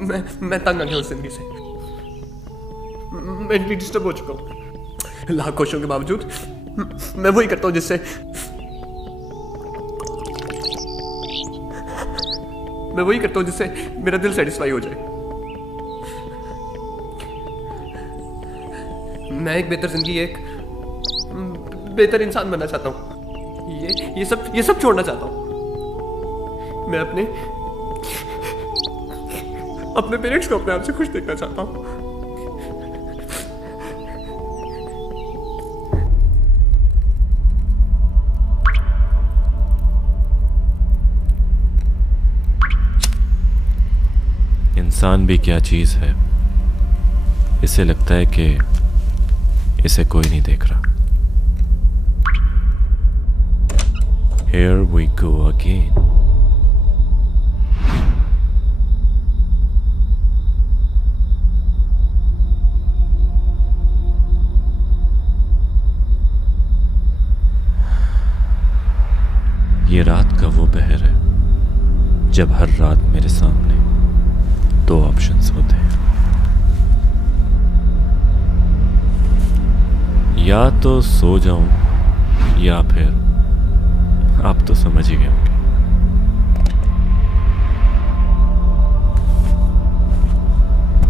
मैं तंग आ गया उस जिंदगी से। मेंटली डिस्टर्ब हो चुका हूँ। लाख कोशिशों के बावजूद मैं वही करता हूँ जिससे मेरा दिल सेटिस्फाई हो जाए। मैं एक बेहतर जिंदगी, एक बेहतर इंसान बनना चाहता हूँ। ये सब छोड़ना चाहता हूँ। मैं अपने पेरेंट्स को अपने आप से खुश देखना चाहता हूँ। इंसान भी क्या चीज है, इसे लगता है कि इसे कोई नहीं देख रहा। Here we go again. ये रात का वो पहर है जब हर रात मेरे सामने दो ऑप्शंस होते हैं, या तो सो जाऊं या फिर आप तो समझ ही गए होंगे।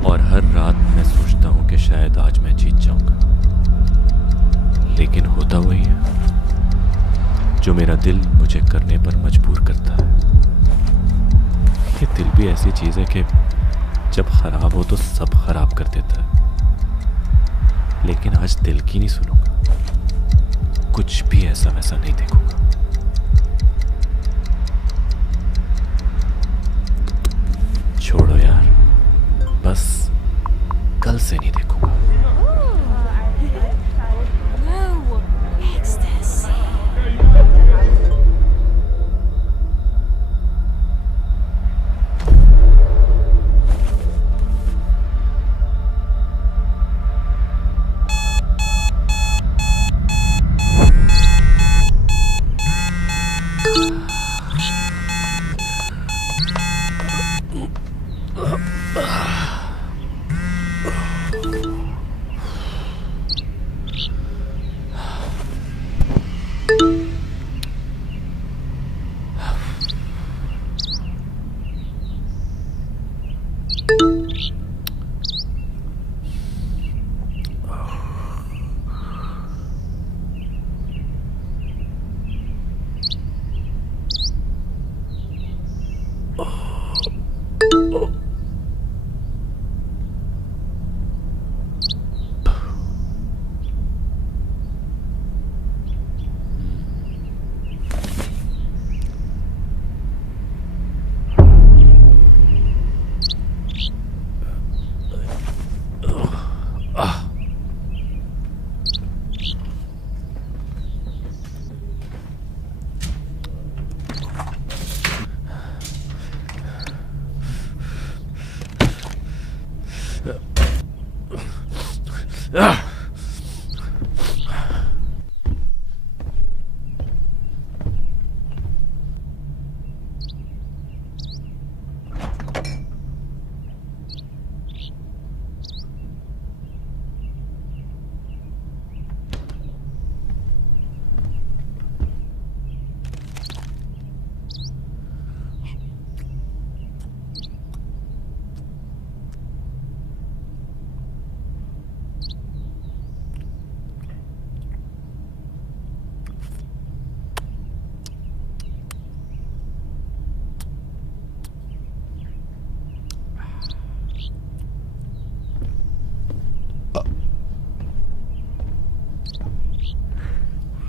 और हर रात मैं सोचता हूं कि शायद आज मैं जीत जाऊंगा, लेकिन होता वही है जो मेरा दिल मुझे करने पर मजबूर करता है। ये दिल भी ऐसी चीज है कि जब खराब हो तो सब खराब कर देता है, लेकिन आज दिल की नहीं सुनूंगा, कुछ भी ऐसा वैसा नहीं देखूंगा। छोड़ो यार, बस कल से नहीं देखूंगा।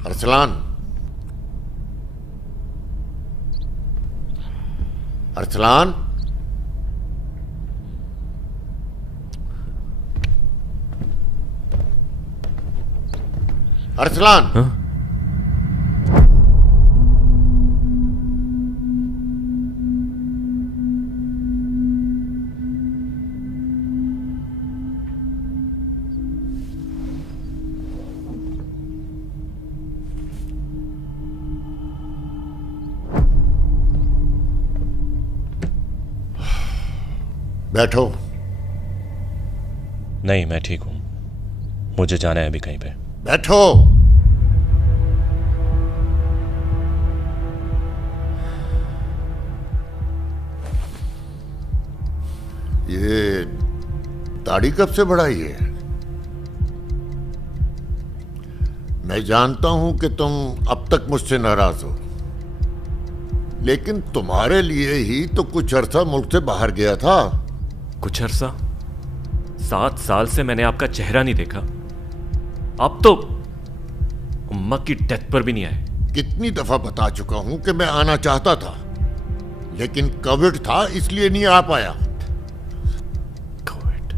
अरसलान, अरसलान, अरसलान। हाँ? बैठो। नहीं, मैं ठीक हूं। मुझे जाना है अभी कहीं पे। बैठो। ये दाढ़ी कब से बढ़ाई है? मैं जानता हूं कि तुम अब तक मुझसे नाराज हो, लेकिन तुम्हारे लिए ही तो कुछ अरसा मुल्क से बाहर गया था। कुछ अरसा? 7 साल से मैंने आपका चेहरा नहीं देखा। आप तो अम्मा की डेथ पर भी नहीं आए। कितनी दफा बता चुका हूं कि मैं आना चाहता था, लेकिन कोविड था इसलिए नहीं आ पाया। कोविड?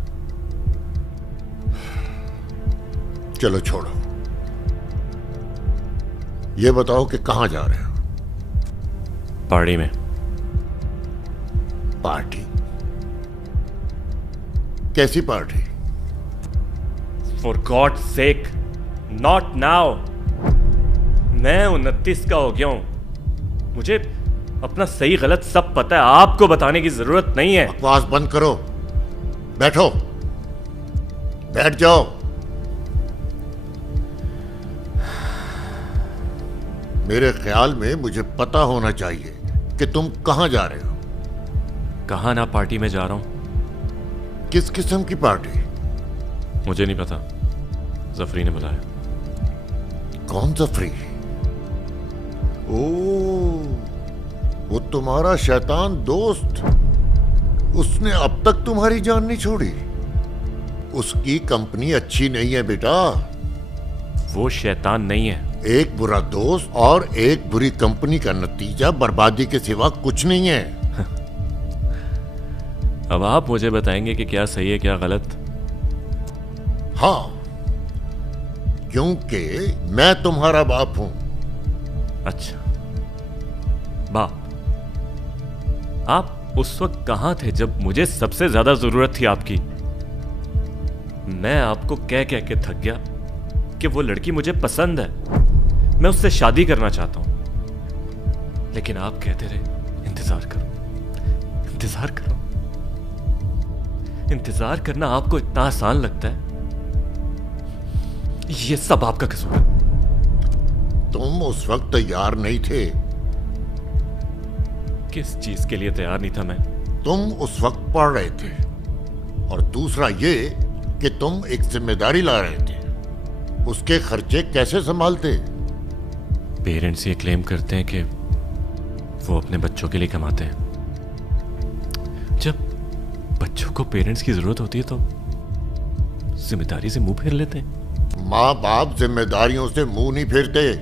चलो छोड़ो, ये बताओ कि कहां जा रहे हो? पार्टी में। पार्टी? कैसी party? For God sake, not now. मैं 29 का हो गया हूं। मुझे अपना सही गलत सब पता है। आपको बताने की जरूरत नहीं है। बकवास बंद करो। बैठो। बैठ जाओ। मेरे ख्याल में मुझे पता होना चाहिए कि तुम कहां जा रहे हो। कहां ना पार्टी में जा रहा हूं। किस किस्म की पार्टी? मुझे नहीं पता, जफरी ने बुलाया। कौन जफरी? ओ, वो तुम्हारा शैतान दोस्त। उसने अब तक तुम्हारी जान नहीं छोड़ी। उसकी कंपनी अच्छी नहीं है बेटा। वो शैतान नहीं है। एक बुरा दोस्त और एक बुरी कंपनी का नतीजा बर्बादी के सिवा कुछ नहीं है। अब आप मुझे बताएंगे कि क्या सही है क्या गलत। हाँ, क्योंकि मैं तुम्हारा बाप हूं। अच्छा, बाप। आप उस वक्त कहां थे जब मुझे सबसे ज्यादा जरूरत थी आपकी? मैं आपको कह कह के थक गया कि वो लड़की मुझे पसंद है, मैं उससे शादी करना चाहता हूं। लेकिन आप कहते रहे इंतजार करो, इंतजार करो। इंतजार करना आपको इतना आसान लगता है? ये सब आपका कसूर है। तुम उस वक्त तैयार नहीं थे। किस चीज के लिए तैयार नहीं था मैं? तुम उस वक्त पढ़ रहे थे, और दूसरा ये कि तुम एक जिम्मेदारी ला रहे थे। उसके खर्चे कैसे संभालते? पेरेंट्स ये क्लेम करते हैं कि वो अपने बच्चों के लिए कमाते हैं। जब बच्चों को पेरेंट्स की जरूरत होती है तो जिम्मेदारी से मुंह फेर लेते हैं। माँ बाप जिम्मेदारियों से मुंह नहीं फेरते,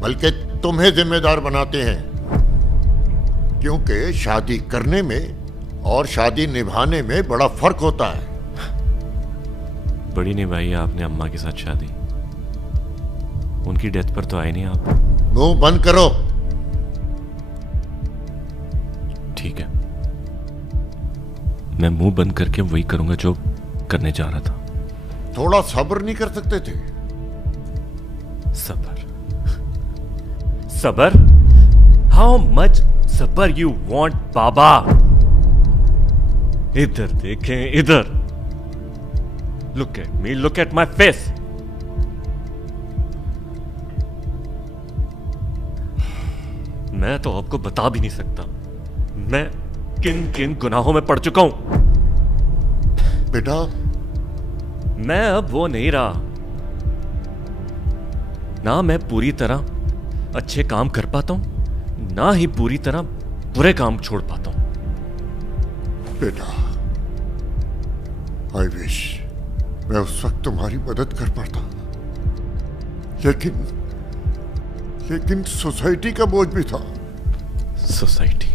बल्कि तुम्हें जिम्मेदार बनाते हैं। क्योंकि शादी करने में और शादी निभाने में बड़ा फर्क होता है। बड़ी निभाई है आपने अम्मा के साथ शादी। उनकी डेथ पर तो आए नहीं आप। मुंह बंद करो। ठीक है, मैं मुंह बंद करके वही करूंगा जो करने जा रहा था। थोड़ा सब्र नहीं कर सकते थे? सबर? सबर? हाउ मच सबर यू वांट बाबा? इधर देखें, इधर। Look at me, look at my face. मैं तो आपको बता भी नहीं सकता मैं किन किन गुनाहों में पड़ चुका हूं। बेटा, मैं अब वो नहीं रहा। ना मैं पूरी तरह अच्छे काम कर पाता हूं, ना ही पूरी तरह बुरे काम छोड़ पाता हूं। बेटा, आई विश मैं उस वक्त तुम्हारी मदद कर पाता, लेकिन सोसाइटी का बोझ भी था। सोसाइटी?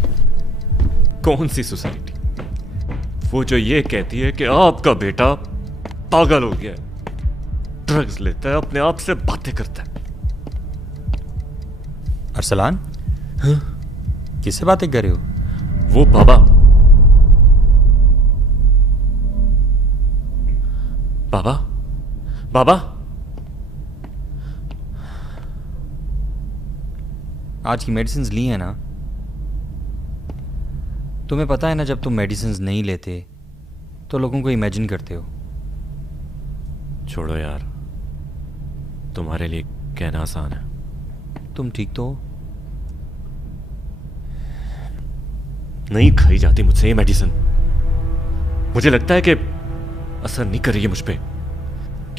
कौन सी सोसाइटी? वो जो ये कहती है कि आपका बेटा पागल हो गया, ड्रग्स लेता है, अपने आप से बातें करता है। अरसलान, किससे बातें कर रहे हो? वो बाबा। बाबा, बाबा, आज की मेडिसिन ली है ना? तुम्हें पता है ना, जब तुम मेडिसिन नहीं लेते तो लोगों को इमेजिन करते हो। छोड़ो यार, तुम्हारे लिए कहना आसान है। तुम ठीक तो हो? नहीं खाई जाती मुझसे ये मेडिसिन। मुझे लगता है कि असर नहीं कर रही है मुझ पे।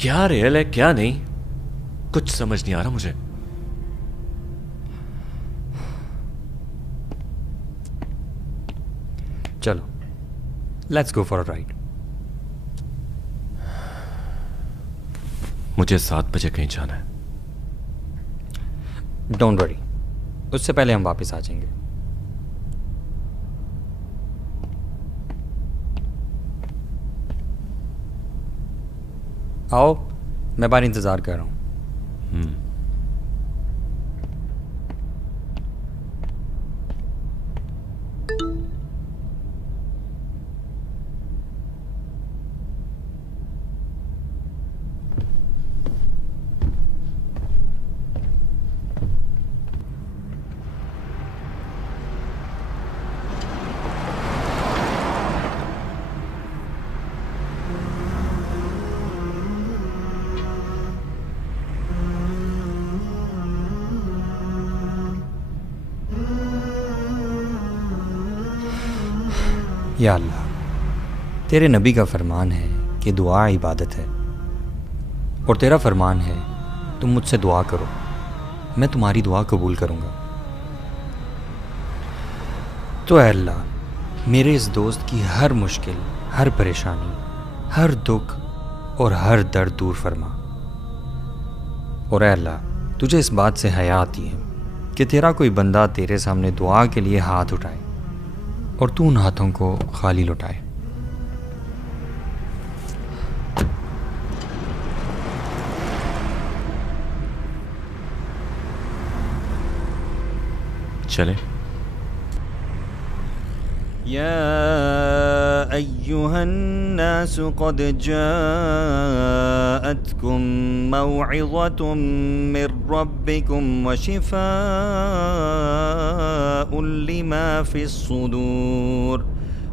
क्या रियल है क्या नहीं, कुछ समझ नहीं आ रहा मुझे। चलो, let's go for a ride. मुझे 7 बजे कहीं जाना है। डोंट वरी, उससे पहले हम वापस आ जाएंगे। आओ, मैं बाहर इंतज़ार कर रहा हूँ। या अल्लाह, तेरे नबी का फरमान है कि दुआ इबादत है, और तेरा फरमान है तुम मुझसे दुआ करो, मैं तुम्हारी दुआ कबूल करूँगा। तो ऐ अल्लाह, मेरे इस दोस्त की हर मुश्किल, हर परेशानी, हर दुख और हर दर्द दूर फरमा। और ऐ अल्लाह, तुझे इस बात से हया आती है कि तेरा कोई बंदा तेरे सामने दुआ के लिए हाथ उठाए और तू उन हाथों को खाली लौटाए। चले। या अय्युहन्नास क़द जाअतकुम मौइज़तुम मिर रब्बिकुम व शिफ़ाउन लिमा फ़िस्सुदूर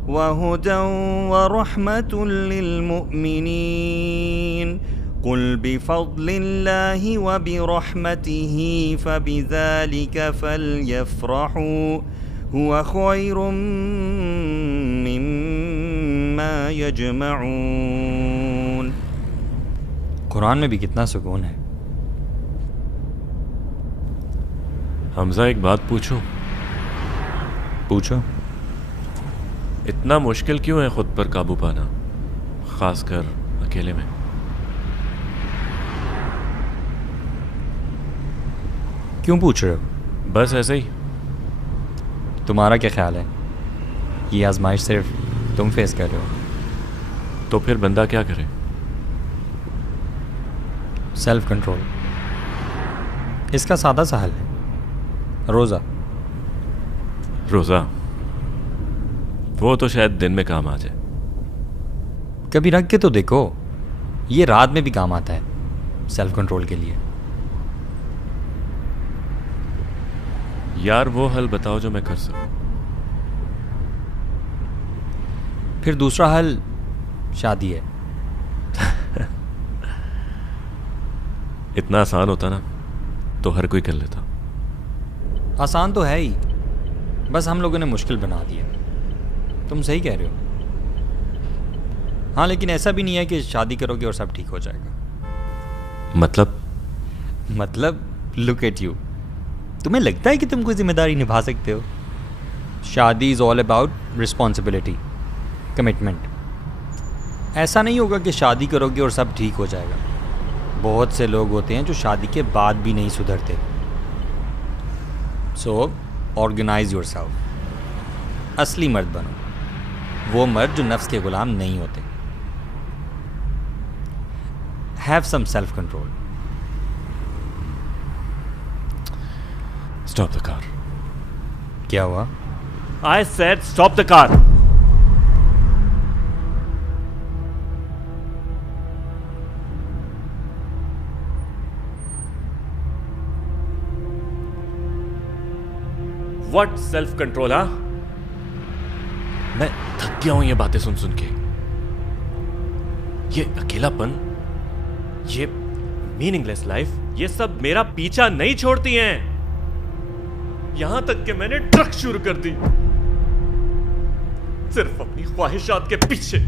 व हुदन व रहमतुन लिलमुमिनीन क़ुल बिफ़ज़लिल्लाहि व बिरहमतिही फ़बिज़ालिक फ़लयफ़रहू हुआ ख़ैरुम मिम्मा यजमऊन। कुरान में भी कितना सुकून है। हमजा, एक बात पूछूं? पूछो। इतना मुश्किल क्यों है खुद पर काबू पाना, खासकर अकेले में? क्यों पूछ रहे हो? बस ऐसे ही। तुम्हारा क्या ख्याल है, ये आजमाइश सिर्फ तुम फेस कर रहे हो? तो फिर बंदा क्या करे? Self control. इसका सादा सा हल है, रोज़ा। रोज़ा? वो तो शायद दिन में काम आ जाए। कभी रख के तो देखो, ये रात में भी काम आता है सेल्फ कंट्रोल के लिए। यार वो हल बताओ जो मैं कर सकूं। फिर दूसरा हल शादी है। इतना आसान होता ना तो हर कोई कर लेता। आसान तो है ही, बस हम लोगों ने मुश्किल बना दिया। तुम सही कह रहे हो। हाँ, लेकिन ऐसा भी नहीं है कि शादी करोगे और सब ठीक हो जाएगा। मतलब लुक एट यू। तुम्हें लगता है कि तुम कोई जिम्मेदारी निभा सकते हो? शादी is all about responsibility, commitment. ऐसा नहीं होगा कि शादी करोगे और सब ठीक हो जाएगा। बहुत से लोग होते हैं जो शादी के बाद भी नहीं सुधरते। So organise yourself. असली मर्द बनो, वो मर्द जो नफ्स के गुलाम नहीं होते। Have some self control. Stop the car. क्या हुआ? I said stop the car. What self-control, huh? मैं थक गया हूं ये बातें सुन सुन के। ये अकेलापन, ये मीनिंगलेस लाइफ, ये सब मेरा पीछा नहीं छोड़ती हैं। यहां तक कि मैंने ट्रक शुरू कर दी सिर्फ अपनी ख्वाहिशात के पीछे।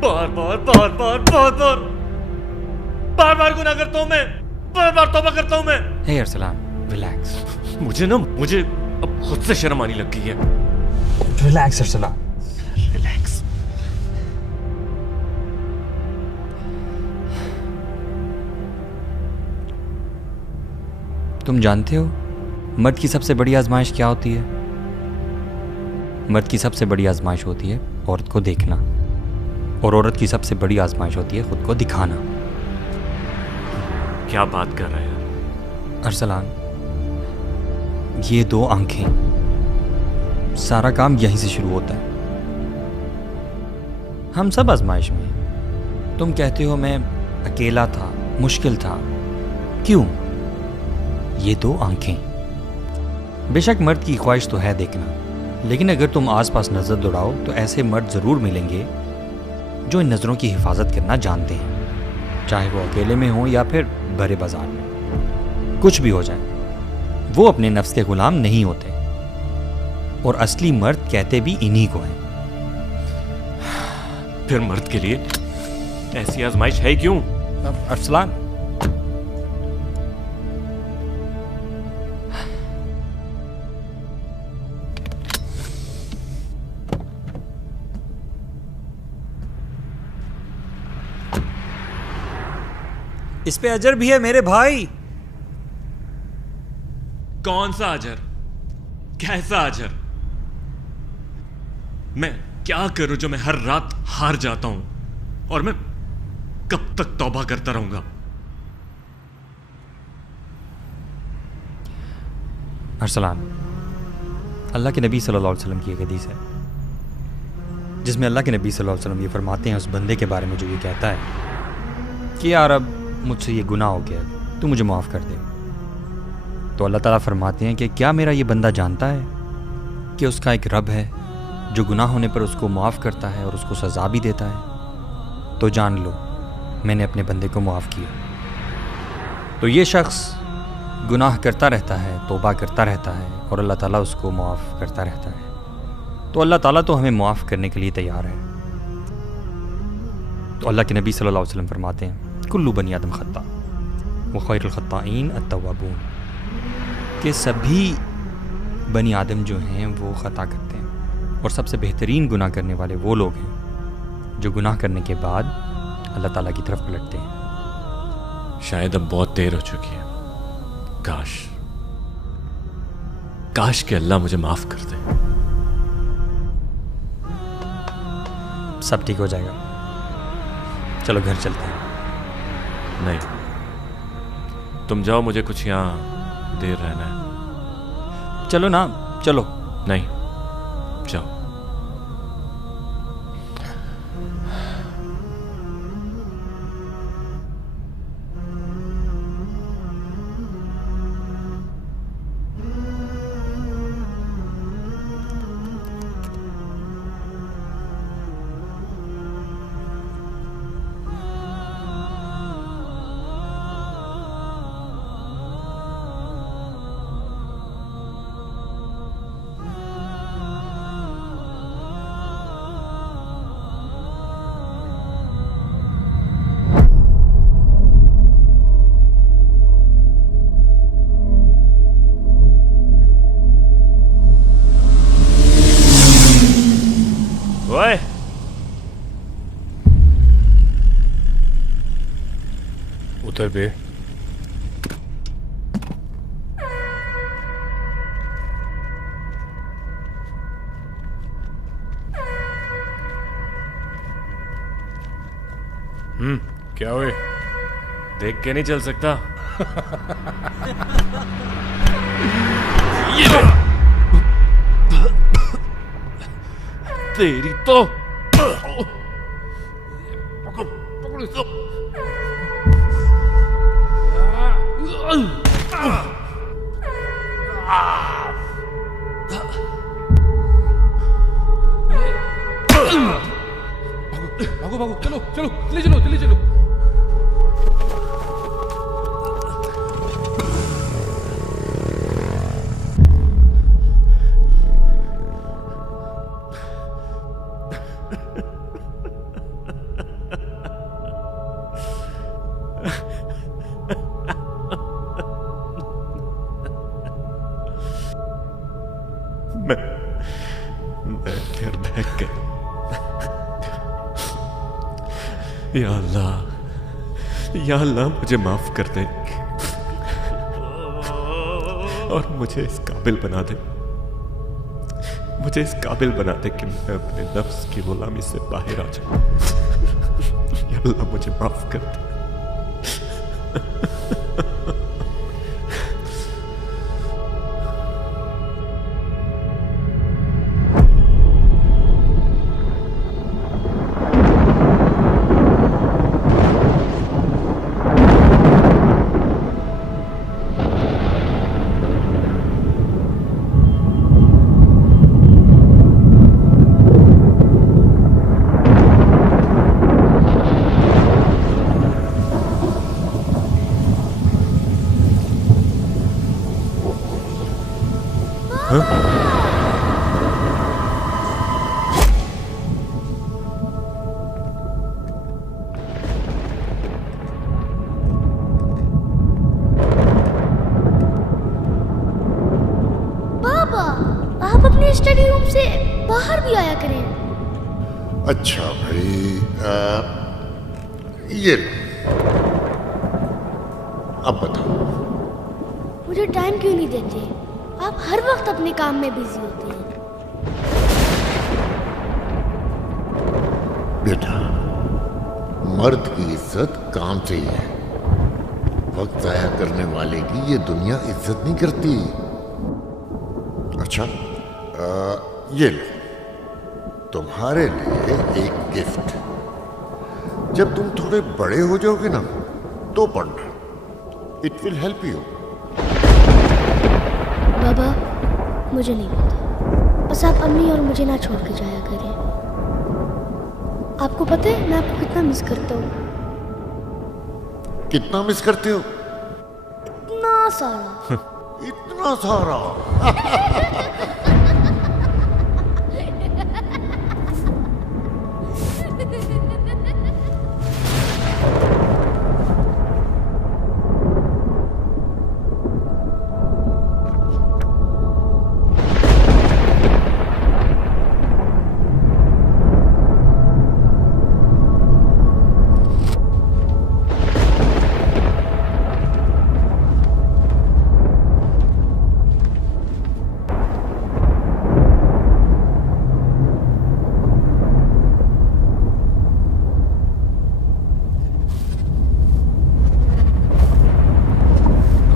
बार बार बार बार बार बार बार बार गुनाह करता हूं मैं, बार बार तौबा करता हूं मैं। हे अरसलान, रिलैक्स। मुझे अब खुद से शर्म आने लग गई है। Relax Arsalan, relax. तुम जानते हो मर्द की सबसे बड़ी आजमाइश क्या होती है? मर्द की सबसे बड़ी आजमाइश होती है औरत को देखना, और औरत की सबसे बड़ी आजमाइश होती है खुद को दिखाना। क्या बात कर रहे हैं अरसलान, ये दो आंखें, सारा काम यहीं से शुरू होता है। हम सब आजमाइश में हैं। तुम कहते हो मैं अकेला था, मुश्किल था, क्यों? ये दो आंखें। बेशक मर्द की ख्वाहिश तो है देखना, लेकिन अगर तुम आसपास नजर दौड़ाओ तो ऐसे मर्द जरूर मिलेंगे जो इन नजरों की हिफाजत करना जानते हैं, चाहे वो अकेले में हो या फिर बड़े बाजार में। कुछ भी हो जाए, वो अपने नफ्स के गुलाम नहीं होते, और असली मर्द कहते भी इन्हीं को हैं। फिर मर्द के लिए ऐसी आजमाइश है क्यों? अरसलान, इस पे अजर भी है मेरे भाई। कौन सा अजर? कैसा अजर? मैं क्या करूं जो मैं हर रात हार जाता हूं, और मैं कब तक तौबा करता रहूंगा? अरसलान, अल्लाह के नबी सल्लल्लाहु अलैहि वसल्लम की एक हदीस है जिसमें अल्लाह के नबी सल्लल्लाहु अलैहि वसल्लम ये फरमाते हैं उस बंदे के बारे में जो ये कहता है कि यार अब मुझसे ये गुनाह हो गया, तू मुझे माफ़ कर दे। तो अल्लाह ताला फरमाते हैं कि क्या मेरा ये बंदा जानता है कि उसका एक रब है जो गुनाह होने पर उसको माफ़ करता है और उसको सज़ा भी देता है? तो जान लो मैंने अपने बंदे को माफ़ किया। तो ये शख्स गुनाह करता रहता है, तौबा करता रहता है, और अल्लाह ताला उसको माफ़ करता रहता है। तो अल्लाह ताला तो हमें माफ़ करने के लिए तैयार है। तो अल्लाह के नबी सल्लल्लाहु अलैहि वसल्लम फरमाते हैं कुल्लु बनी आदम खत्ता व खैरुल खत्ताईन अत्तवाबून, कि सभी बनी आदम जो हैं वो ख़ता करते हैं, और सबसे बेहतरीन गुनाह करने वाले वो लोग हैं जो गुनाह करने के बाद अल्लाह ताला की तरफ पलटते हैं। शायद अब बहुत देर हो चुकी है। काश कि अल्लाह मुझे माफ कर दे। सब ठीक हो जाएगा, चलो घर चलते हैं। नहीं, तुम जाओ, मुझे कुछ यहाँ देर रहना है। चलो ना, चलो। नहीं, जाओ। ओए, उतर बे। क्या हुए? देख के नहीं चल सकता। तेरी तो भागो भागो, चलो चलो, जल्दी चलो जल्दी चलो। मैं फिर बहक गया। या अल्लाह मुझे माफ कर दे और मुझे इस काबिल बना दे, मुझे इस काबिल बना दे कि मैं अपने नफ्स की गुलामी से बाहर आ जाऊं। या अल्लाह मुझे माफ कर दे। स्टडी रूम से बाहर भी आया करें। अच्छा भाई, ये लो। अब बताओ, मुझे टाइम क्यों नहीं देते? आप हर वक्त अपने काम में बिजी होते हैं। बेटा, मर्द की इज्जत काम से ही है। वक्त जाया करने वाले की ये दुनिया इज्जत नहीं करती। अच्छा, ये लो, तुम्हारे लिए एक गिफ्ट। जब तुम थोड़े बड़े हो जाओगे ना तो पढ़ना। It will help you. बाबा, मुझे नहीं पता, बस आप अम्मी और मुझे ना छोड़ के जाया करें। आपको पता है मैं आपको कितना मिस करता हूँ? कितना मिस करते हो? इतना सारा। इतना सारा?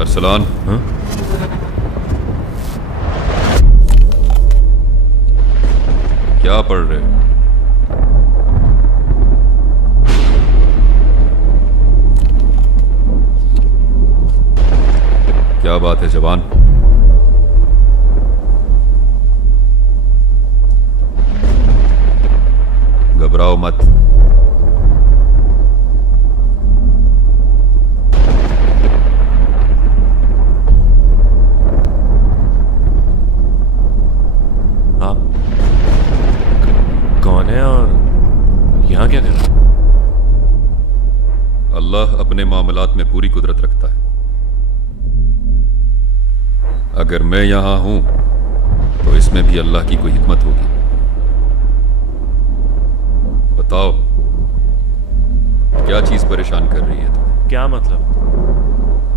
अरसलान, क्या पढ़ रहे? क्या बात है जवान? घबराओ मत। कौन है और यहां क्या कर रहा है? अल्लाह अपने मामलात में पूरी कुदरत रखता है। अगर मैं यहां हूं तो इसमें भी अल्लाह की कोई हिकमत होगी। बताओ, क्या चीज परेशान कर रही है तुम्हें? क्या मतलब?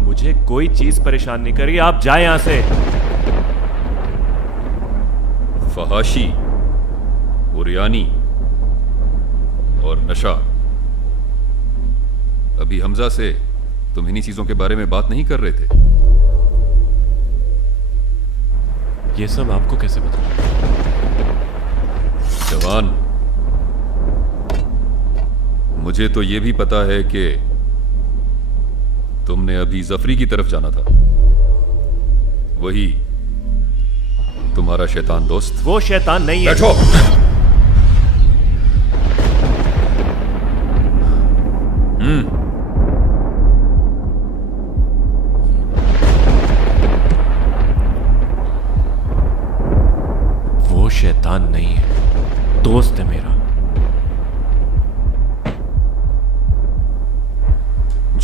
मुझे कोई चीज परेशान नहीं कर रही। आप जाए यहां से। फहाशी, उरियानी और नशा। अभी हमजा से तुम इन्हीं चीजों के बारे में बात नहीं कर रहे थे? ये सब आपको कैसे पता? जवान, मुझे तो यह भी पता है कि तुमने अभी जफरी की तरफ जाना था। वही तुम्हारा शैतान दोस्त। वो शैतान नहीं है। बैठो।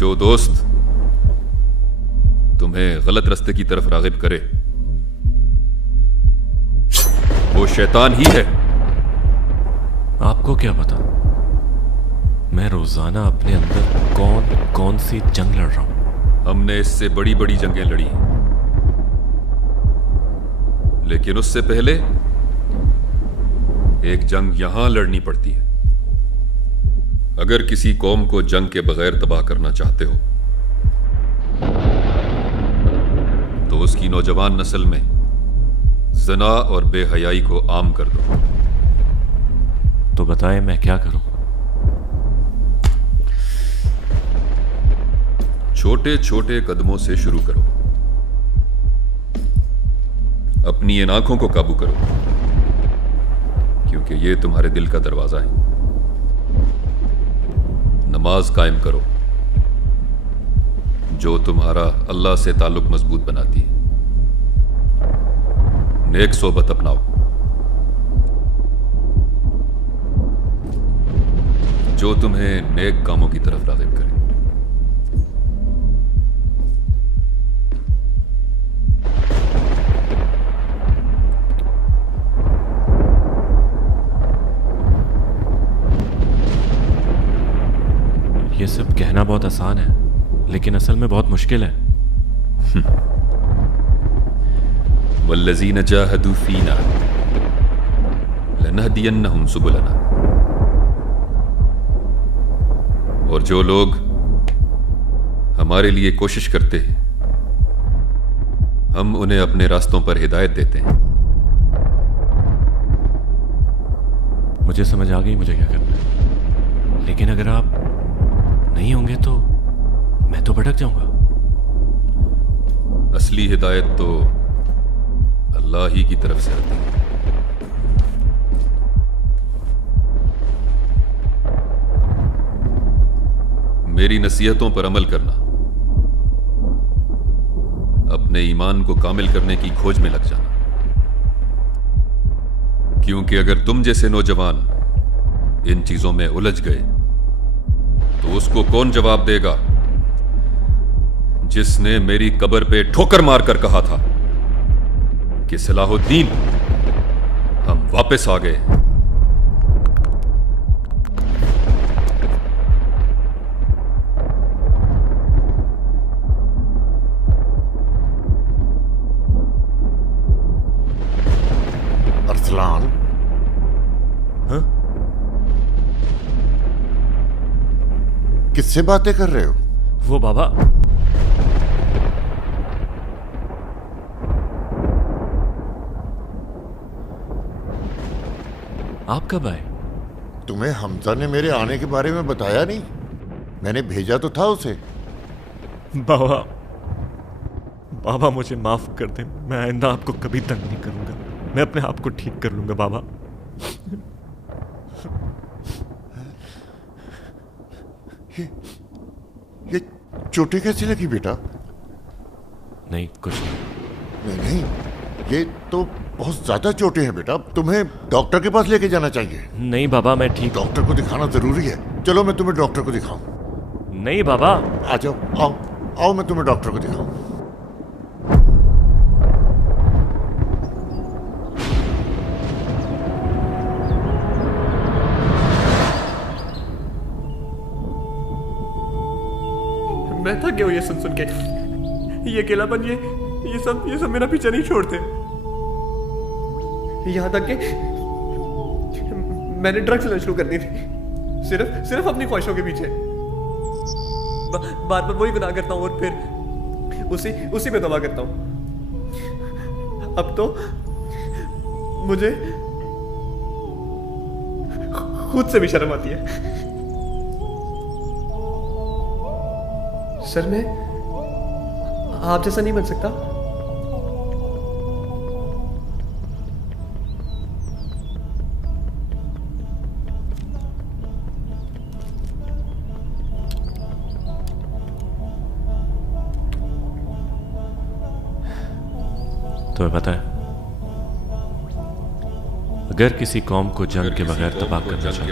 जो दोस्त तुम्हें गलत रास्ते की तरफ रागिब करे वो शैतान ही है। आपको क्या पता मैं रोजाना अपने अंदर कौन कौन सी जंग लड़ रहा हूं। हमने इससे बड़ी बड़ी जंगें लड़ी, लेकिन उससे पहले एक जंग यहां लड़नी पड़ती है। अगर किसी कौम को जंग के बगैर तबाह करना चाहते हो तो उसकी नौजवान नस्ल में ज़ना और बेहयाई को आम कर दो। तो बताएं मैं क्या करूं? छोटे छोटे कदमों से शुरू करो। अपनी इन आंखों को काबू करो, क्योंकि ये तुम्हारे दिल का दरवाजा है। नमाज कायम करो जो तुम्हारा अल्लाह से ताल्लुक मजबूत बनाती है। नेक सोबत अपनाओ, जो तुम्हें नेक कामों की तरफ राग़िब करे। ये सब कहना बहुत आसान है, लेकिन असल में बहुत मुश्किल है। वल्लज़ीन जाहदू फीना लनहदियन्नहुम सुबुलना। और जो लोग हमारे लिए कोशिश करते हैं हम उन्हें अपने रास्तों पर हिदायत देते हैं। मुझे समझ आ गई मुझे क्या करना है, लेकिन अगर आप नहीं होंगे तो मैं तो भटक जाऊंगा। असली हिदायत तो अल्लाह ही की तरफ से आती है। मेरी नसीहतों पर अमल करना, अपने ईमान को कामिल करने की खोज में लग जाना। क्योंकि अगर तुम जैसे नौजवान इन चीजों में उलझ गए तो उसको कौन जवाब देगा जिसने मेरी कब्र पे ठोकर मारकर कहा था कि सलाहुद्दीन हम वापस आ गए। अरसलान, हाँ? किससे बातें कर रहे हो? वो बाबा। आप कब आए? तुम्हें हमजा ने मेरे आने के बारे में बताया नहीं? मैंने भेजा तो था उसे। बाबा, बाबा मुझे माफ कर दे। मैं आइंदा आपको कभी तंग नहीं करूंगा। मैं अपने आप को ठीक कर लूंगा बाबा। ये चोटें कैसी लगी बेटा? नहीं कुछ नहीं। नहीं, ये तो बहुत ज्यादा चोटें हैं बेटा। तुम्हें डॉक्टर के पास लेके जाना चाहिए। नहीं बाबा मैं ठीक। डॉक्टर को दिखाना जरूरी है। चलो मैं तुम्हें डॉक्टर को दिखाऊं। नहीं बाबा। आ जाओ, आओ आओ, मैं तुम्हें डॉक्टर को दिखाऊं। मैं थक गया हूं ये सुन के। ये अकेलापन, ये सब मेरा पीछा नहीं छोड़ते। यहां तक कि मैंने ड्रग्स लेना शुरू कर दी थी, सिर्फ अपनी ख्वाहिशों के पीछे। बार बार वही गुनाह करता हूं और फिर उसी में तबाह करता हूं। अब तो मुझे खुद से भी शर्म आती है। सर मैं आप जैसा नहीं बन सकता। तुम्हें पता है, अगर किसी कौम को जंग के बगैर तबाह करना चाहते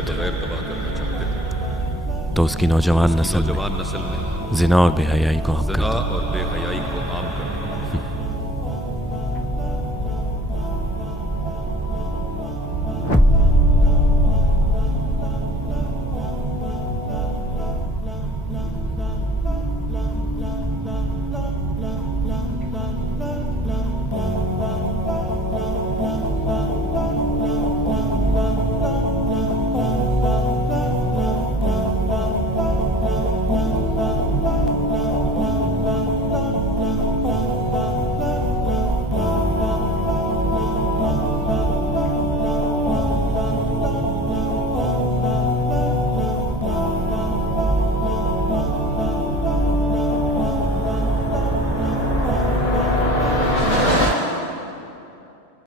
तो उसकी नौजवान नस्ल नौजवान नस्ल में जिना और बेहयाई को आम कर ज़िना दो। और बेहयाई को आम कर दो।